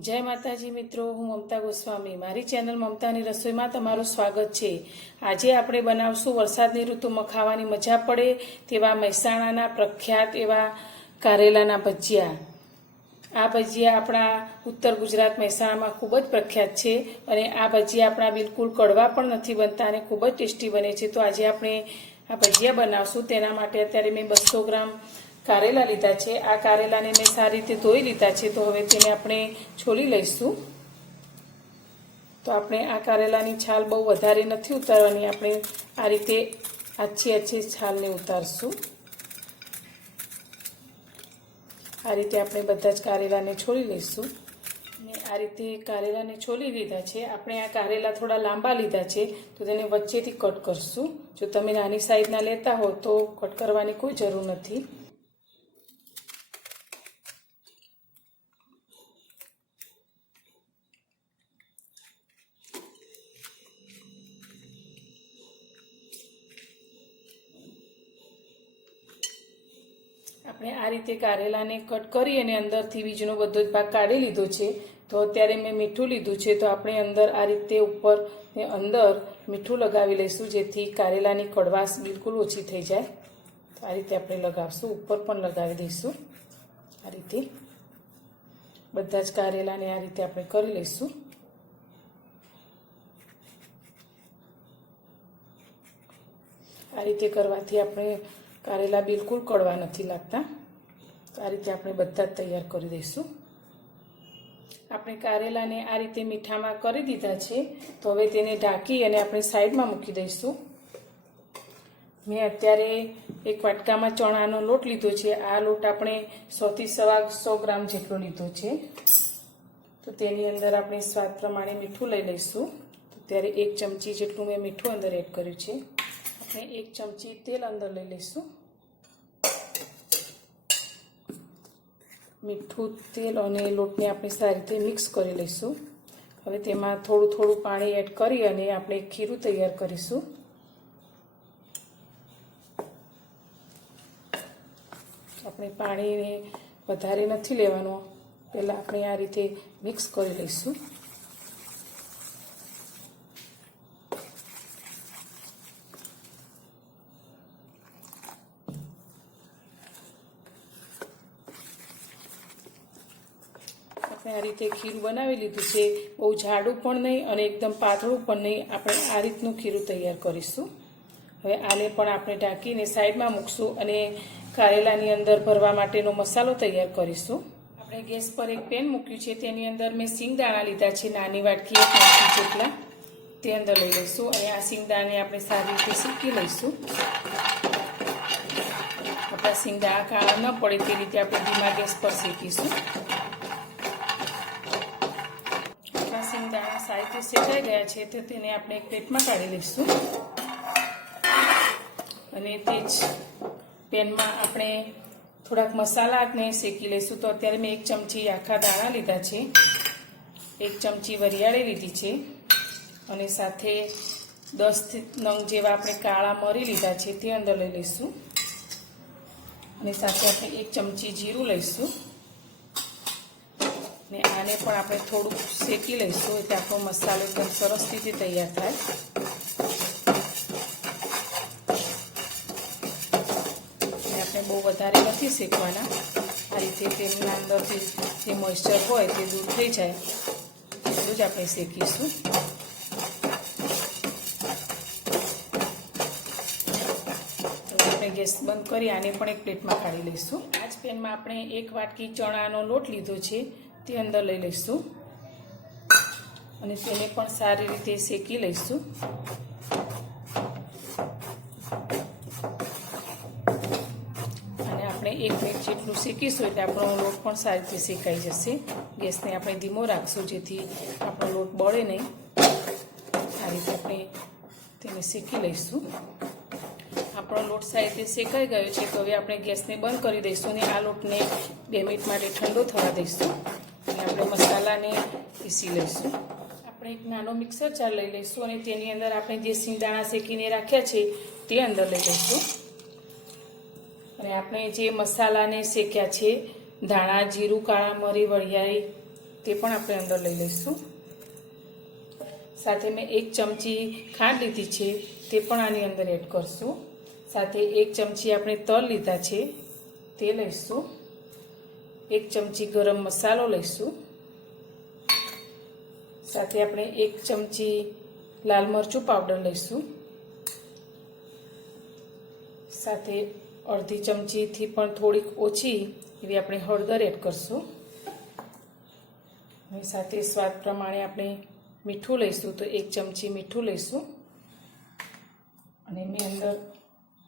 जय माताजी मित्रों, हूँ ममता गोस्वामी। मारी चेनल ममतानी रसोई में तमारुं स्वागत है। आज आपणे बनावशुं वरसादनी ऋतुमां खावानी मजा पड़े तेवा महेसाणाना प्रख्यात एवा कारेलाना भजिया। आ भजिया अपना उत्तर गुजरात महेसाणामां खूब ज प्रख्यात है अने आ भजिया अपना बिल्कुल कड़वा पण नथी बनता अने खूब ज टेस्टी बने छे। तो आज आपणे आ भजिया बनावशुं तेना माटे अत्यारे मैं 200 ग्राम कारेला लीधा है। आ कारेला ने मैं सारी रीते धोई लीधा है। तो हवे तेने आपणे छोली लईशुं। तो आपणे आ कारेलानी छाल बहु वधारे नथी उतारवानी, आपणे आ रीते आछी आछी छालने उतारशुं। आ रीते आपणे बधा ज कारेलाने छोली लईशुं। आ रीते कारेलाने छोली लीधा है। आपणे आ कारेला थोड़ा लांबा लीधा है तो तेने वच्चेथी कट करशुं। जो तमे नानी साइजना लेता हो तो कट करवानी कोई जरूर नथी। આપણે આ રીતે કારેલાને કટ કરી અને અંદરથી બીજનો બધો જ ભાગ કાઢી લીધો છે। તો અત્યારે મેં મીઠું લીધું છે તો આપણે અંદર આ રીતે ઉપર ને અંદર મીઠું લગાવી લઈશું જેથી કારેલાની કડવાશ બિલકુલ ઓછી થઈ જાય। તો આ રીતે આપણે લગાવશું, ઉપર પણ લગાવી દઈશું। આ રીતે બધા જ કારેલાને આ રીતે આપણે કરી લઈશું। આ રીતે કરવાથી આપણે कारेला बिल्कुल कड़वा नहीं लगता। तो आ रीते आपणे बधा तैयार कर दईशुं। आपणे कारेला ने आ रीते मीठा में करी दीधा छे। तो हवे तेने ढांकी अने आपणे साइड में मूकी दईशुं। मैं अत्यारे एक वाटका में चणानो लोट लीधो छे। आ लोट आपणे 100 થી 125 ग्राम जेटलो लीधो छे। तो तेनी अंदर आपणे स्वाद प्रमाणे मीठुं लई लईशुं। तो त्यारे 1 चमची जेटलुं मैं मीठुं अंदर एड कर्युं छे। આપણે 1 ચમચી તેલ અંદર લઈ લઈશું। મીઠું તેલ અને લોટને આપણે સારી રીતે મિક્સ કરી લઈશું। હવે તેમાં થોડું થોડું પાણી એડ કરી અને આપણે ખીરું તૈયાર કરીશું। આપણે પાણીને વધારે નથી લેવાનું, પહેલા આપણે આ રીતે મિક્સ કરી લઈશું। आ रीते खीरू बनावी लीधुं छे। बहु जाडू पण नहीं अने एकदम पातळुं पण नहीं। आपणे आ रीतनुं खीरू तैयार करीशुं। हवे आने पण आपणे ढांकीने साइडमां मूकशुं अने कारेलानी अंदर भरवा माटेनो मसालो तैयार करीशुं। आपणे गैस पर एक पेन मूक्युं छे, तेनी अंदर मैं सींगदाणा लीधा छे, नानी वाटकी 1 वाटकी जेटला ते अंदर लई लईशुं अने आ सींगदाणाने आपणे सारी रीते શેકી लईशुं। आपणा सींगदाणा काळा न पड़े ते रीते आपणे धीमा गैस पर શેકીશું। सींगदाणा सारी रीते शेकाई गया है तो तेने आपणे एक प्लेट में काढी लईशुं अने ते ज पेन में आपणे थोड़ाक मसाला ने शेकी लईशुं। तो अत्यारे मैं 1 चमची आखा दाणा लीधा है, 1 चमची वरियाળી लीधी है अने साथे 10 नंग जेवा आपणे काळा मरी लीधा है ते अंदर लई लईशुं अने साथे आपणे 1 चमची जीरुं लईशुं ने आने पण आपणे थोड़ुं शेकी लईशुं એટલે આપણો મસાલો એકદમ સરસ રીતે તૈયાર થાય। આપણે બહુ વધારે નથી શેકવાના, આ રીતે તેના અંદરથી જે મોઇસ્ચર હોય તે દૂર થઈ જાય એટલું જ આપણે શેકીશું। આપણે ગેસ બંધ કરી આને પણ એક પ્લેટમાં કાઢી લઈશું। આ જ પેનમાં આપણે 1 વાટકી ચણાનો લોટ લીધો છે તે અંદર લઈ લઈશું અને તેને પણ સારી રીતે શેકી લઈશું। અને આપણે 1 મિનિટ જેટલું શેકીશું એટલે આપણો લોટ પણ સારી રીતે શેકાઈ જશે। ગેસને આપણે ધીમો રાખશું જેથી આપણો લોટ બળે નહીં। આ રીતે આપણે તેને શેકી લઈશું। આપણો લોટ સારી રીતે શેકાઈ ગયો છે તો હવે આપણે ગેસને બંધ કરી દઈશું અને આ લોટને 2 મિનિટ માટે ઠંડો થવા દઈશું। આપણે મસાલાને પીસી લઈશું। આપણે એક નાનો મિક્સર જાર લઈ લઈશું અને તેની અંદર આપણે જે સિંગદાણા શેકીને રાખ્યા છે તે અંદર લઈ લઈશું અને આપણે જે મસાલાને શેક્યા છે, ધાણા, જીરું, કાળા મરી, વરિયાળી તે પણ આપણે અંદર લઈ લઈશું. સાથે મેં 1 ચમચી ખાંડ લીધી છે, તે પણ આની અંદર એડ કરશું. સાથે 1 ચમચી આપણે તલ લીધા છે, તે લઈશું. 1 ચમચી ગરમ મસાલો લઈશું. સાથે આપણે 1 ચમચી લાલ મરચું પાવડર લઈશું. સાથે અડધી ચમચીથી પણ થોડીક ઓછી એવી આપણે હળદર એડ કરશું. અને સાથે સ્વાદ પ્રમાણે આપણે મીઠું લઈશું, તો 1 ચમચી મીઠું લઈશું. અને મેં અંદર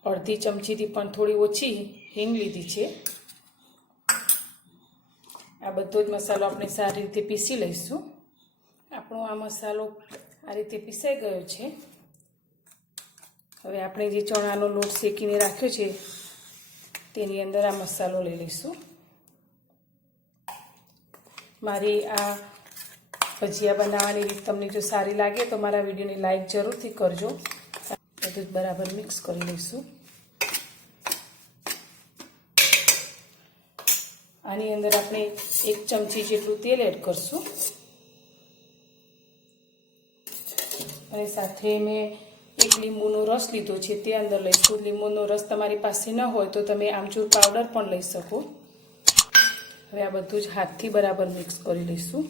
અડધી ચમચીથી પણ થોડી ઓછી હિંગ લીધી છે. આ બધો જ મસાલો આપણે સારી રીતે પીસી લઈશું. આપણો આ મસાલો આ રીતે પીસાઈ ગયો છે. હવે આપણે જે ચણાનો લોટ શેકીને રાખ્યો છે તેની અંદર આ મસાલો લઈ લઈશું. મારી આ ભજીયા બનાવવાની રીત તમને જો સારી લાગે તો મારા વિડીયોને લાઈક જરૂરથી કરજો. બધું જ બરાબર મિક્સ કરી લઈશું. આની અંદર આપણે 1 ચમચી જેટલું તેલ એડ કરશું. અને સાથે મેં 1 લીંબુનો રસ લીધો છે, તે અંદર લઈશું. લીંબુનો રસ તમારી પાસે ન હોય તો તમે આમચૂર પાવડર પણ લઈ શકો. હવે આ બધું જ હાથથી બરાબર મિક્સ કરી લઈશું.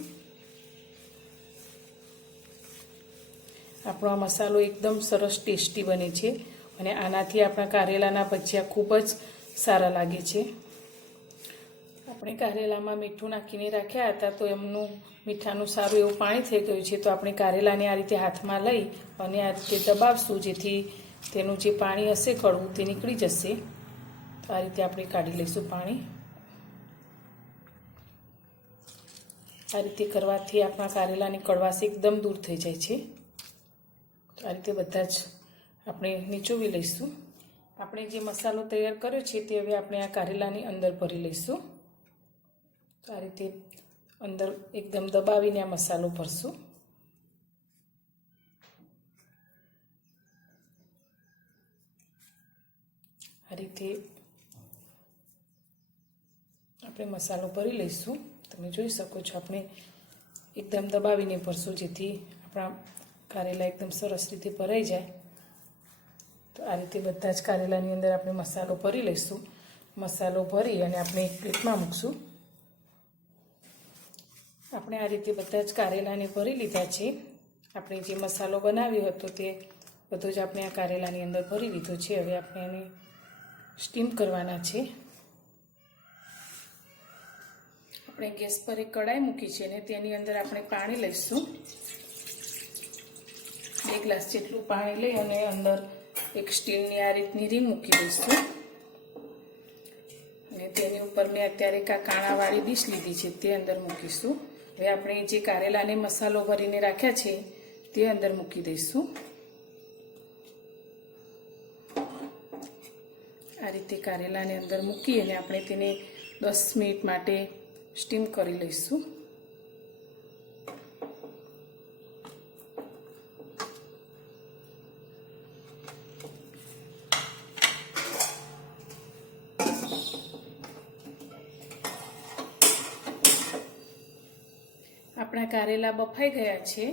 આપણો આ મસાલો એકદમ સરસ ટેસ્ટી બને છે અને આનાથી આપણા કારેલાના ભજીયા ખૂબ જ સારા લાગે છે. આપણે કારેલામાં મીઠું નાખીને રાખ્યા હતા, તો એમનું મીઠાનું સારું એવું પાણી થઈ ગયું છે. તો આપણે કારેલાને આ રીતે હાથમાં લઈ અને આ રીતે દબાવશું, જેથી તેનું જે પાણી હશે કડવું તે નીકળી જશે. તો આ રીતે આપણે કાઢી લઈશું પાણી. આ રીતે કરવાથી આપણા કારેલાની કડવાશ એકદમ દૂર થઈ જાય છે. તો આ રીતે બધા જ આપણે નીચોવી લઈશું. આપણે જે મસાલો તૈયાર કર્યો છે તે હવે આપણે આ કારેલાની અંદર ભરી લઈશું. તો આ રીતે અંદર એકદમ દબાવીને આ મસાલો ભરશું. આ રીતે આપણે મસાલો ભરી લઈશું. તમે જોઈ શકો છો, આપણે એકદમ દબાવીને ભરશું, જેથી આપણા કારેલા એકદમ સરસ રીતે ભરાઈ જાય. તો આ રીતે બધા જ કારેલાની અંદર આપણે મસાલો ભરી લઈશું. મસાલો ભરી અને આપણે એક પ્લેટમાં મૂકશું. આપણે આ રીતે બધા જ કારેલાને ભરી લીધા છે. આપણે જે મસાલો બનાવ્યો હતો તે બધો જ આપણે આ કારેલાની અંદર ભરી લીધો છે. હવે આપણે એને સ્ટીમ કરવાના છે. આપણે ગેસ પર એક કઢાઈ મૂકી છે અને તેની અંદર આપણે પાણી લઈશું. 2 ગ્લાસ જેટલું પાણી લઈ અને અંદર એક સ્ટીલની આ રીતની રીંગ મૂકી દઈશું. અને તેની ઉપર મેં અત્યારે કાણાવાળી ડીશ લીધી છે, તે અંદર મૂકીશું. હવે આપણે જે કારેલાને મસાલો ભરીને રાખ્યા છે તે અંદર મૂકી દઈશું. આ રીતે કારેલાને અંદર મૂકી અને આપણે તેને 10 મિનિટ માટે સ્ટીમ કરી લઈશું. આપણા કારેલા બફાઈ ગયા છે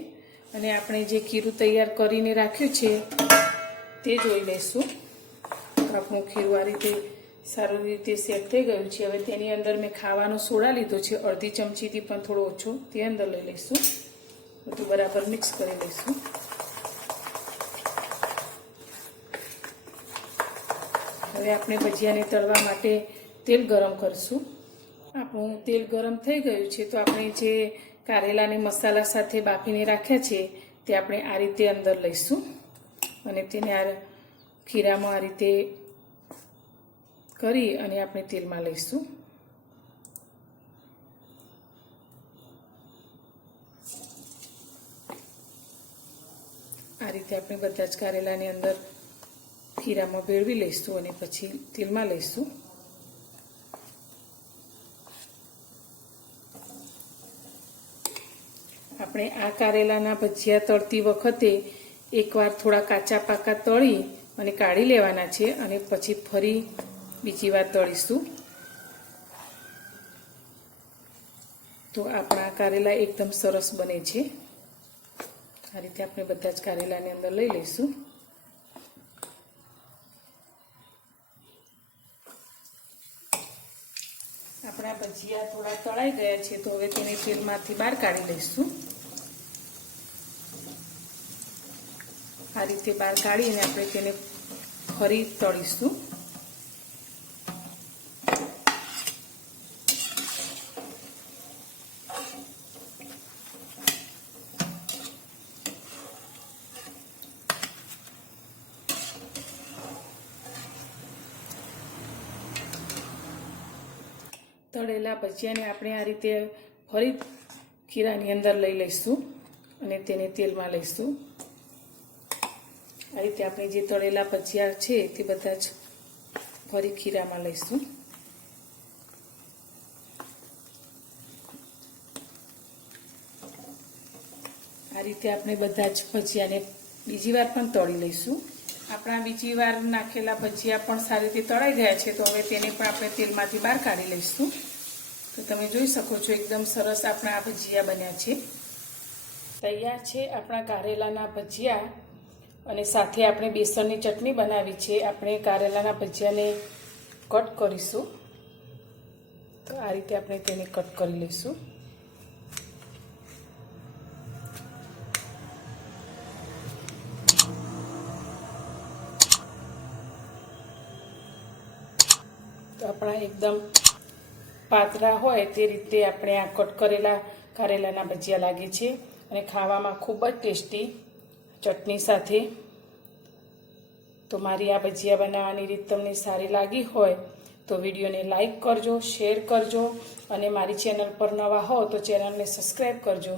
અને આપણે જે ખીરું તૈયાર કરીને રાખ્યું છે તે જોઈ લઈશું. આપણું ખીરું આ રીતે સારી રીતે સેટ થઈ ગયું છે. હવે તેની અંદર મેં ખાવાનો સોડા લીધો છે, અડધી ચમચીથી પણ થોડો ઓછો, તે અંદર લઈ લઈશું. બધું બરાબર મિક્સ કરી લઈશું. હવે આપણે ભજીયાને તળવા માટે તેલ ગરમ કરીશું. આપણું તેલ ગરમ થઈ ગયું છે, તો આપણે જે કારેલાને મસાલા સાથે બાફીને રાખ્યા છે તે આપણે આ રીતે અંદર લઈશું અને તેને આ ખીરામાં આ રીતે કરી અને આપણે તેલમાં લઈશું. આ રીતે આપણે બધા જ કારેલાની અંદર ખીરામાં ભેળવી લઈશું અને પછી તેલમાં લઈશું. આપણે આ કારેલાના ભજીયા તળતી વખતે એકવાર થોડા કાચા પાકા તળી અને કાઢી લેવાના છે અને પછી ફરી બીજી વાર તળીશું. તો આપણા કારેલા એકદમ સરસ બને છે. આ રીતે આપણે બધા જ કારેલાની અંદર લઈ લઈશું. આપણા ભજીયા થોડા તળાઈ ગયા છે તો હવે તેને તેલમાંથી બહાર કાઢી લઈશું. આ રીતે બહાર કાઢીને આપણે તેને ફરી તળીશું. તળેલા ભજીયાને આપણે આ રીતે ફરી ખીરાની અંદર લઈ લઈશું અને તેને તેલમાં લઈશું. આ રીતે આપણે જે તળેલા ભજીયા છે તે બધા જ ફરી ખીરામાં લઈશું. આ રીતે આપણે બધા જ ભજીયાને બીજી વાર પણ તળી લઈશું. આપણા બીજી વાર નાખેલા ભજીયા પણ સારી રીતે તળાઈ ગયા છે તો હવે તેને પણ આપણે તેલમાંથી બહાર કાઢી લઈશું. તો તમે જોઈ શકો છો એકદમ સરસ આપણા આ ભજીયા બન્યા છે. તૈયાર છે આપણા કારેલાના ભજીયા. અને સાથે આપણે બેસનની ચટણી બનાવી છે. આપણે કારેલાના ભજીયાને કટ કરીશું. તો આ રીતે આપણે તેને કટ કરી લઈશું. તો આપણા એકદમ પાતળા હોય તે રીતે આપણે આ કટ કરેલા કારેલાના ભજીયા લાગે છે અને ખાવામાં ખૂબ જ ટેસ્ટી ચટણી સાથે. તો મારી આ ભજીયા બનાવવાની રીત તમને સારી લાગી હોય તો વિડીયોને લાઈક કરજો, શેર કરજો અને મારી ચેનલ પર નવા હો તો ચેનલને સબસ્ક્રાઈબ કરજો.